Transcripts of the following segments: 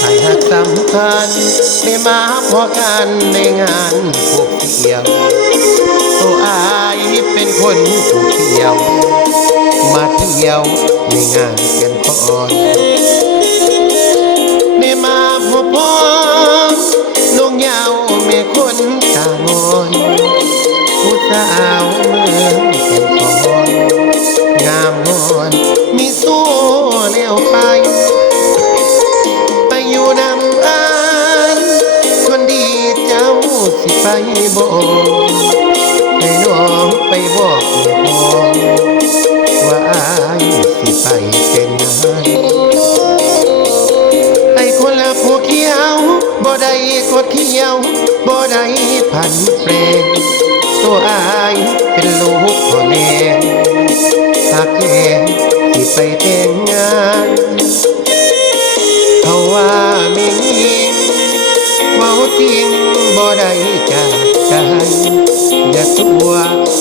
ไอ้หักสำคัญได้มาพอกันในงานพวกเที่ยวตัวอายเป็นคนผู้เที่ยวมาเที่ยวในงานแก่นคอนได้มาพบพ่อน้องยาวแม่คนตางอนผู้สาวเมืองแก่นคอนงามงอนมีสู้แล้วไปอยู่นำอันคนดีเจ้าสิไปบอกให้น้องไปบอกแม่พ่อว่าอายสิไปเป็นงานไอ้คนละผู้เขียวบ่ได้กดเขียวบ่ได้พันเปรมตัวอายเป็นลูกพ่อแม่หักแท้สิไปแต่งงานเขาว่าไม่ยิงเว้าจริงบ่ได้จากใจอย่าตัว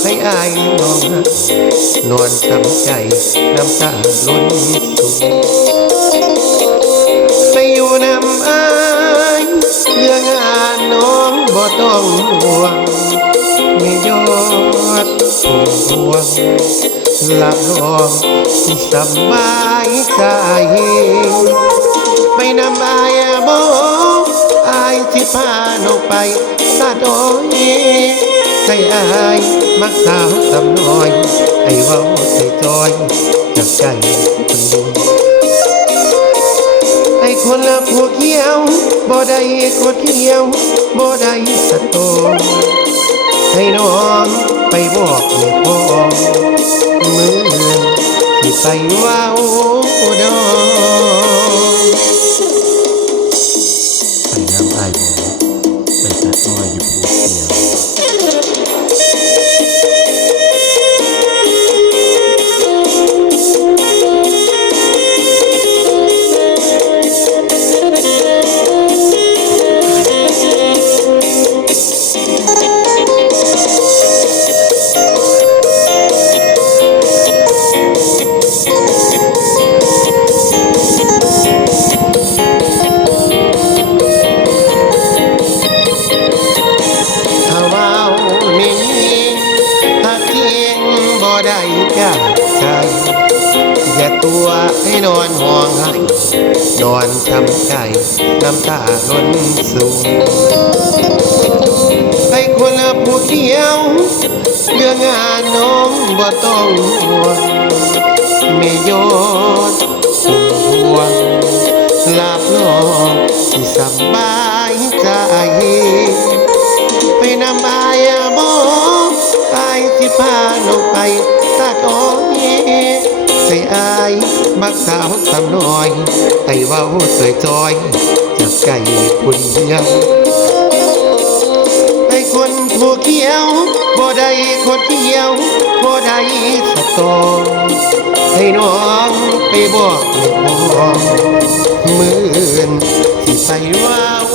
ให้อายน้องนอนช้ำใจน้ำตาล้นตุ่มไปอยู่นำอายเรื่องงานน้องบ่ต้องห่วงไม่ยอดพุ่มพวงหลับนอนสบายใจไปนำอายบอกอายสิพาน้องไปสะดอยใจอายมักสาวสำน้อยให้เว้าใส่จอยจากใจคนดูไอ้คนละพวกเขียวบ่ได้กดเขียวบ่ได้สะโตให้น้องไปบอกแม่พ่อมือที่ไปเว้าดอกไปน้ำอายบ่ไปสะน้อยอยู่ภูเขียวได้จากใจอย่าตัวให้นอนห่วงให้นอนช้ำใจน้ำตาล้นสูงให้คนละผู้เดียวเรื่องงานน้องบ่ต้องห่วงไม่ยอดพุ่มพวงหลับนอนที่สบายใจไปนำอายบอกอายสิพาน้องไปสะดอยให้อายมักสาวสำน้อยให้เว้าสวยจอยจากใจคนเดียวให้คนผู้เขียวบ่ได้คนเขียวบ่ได้สะตอให้น้องไปบอกแม่พ่อมื้ออื่นสิไปเว้า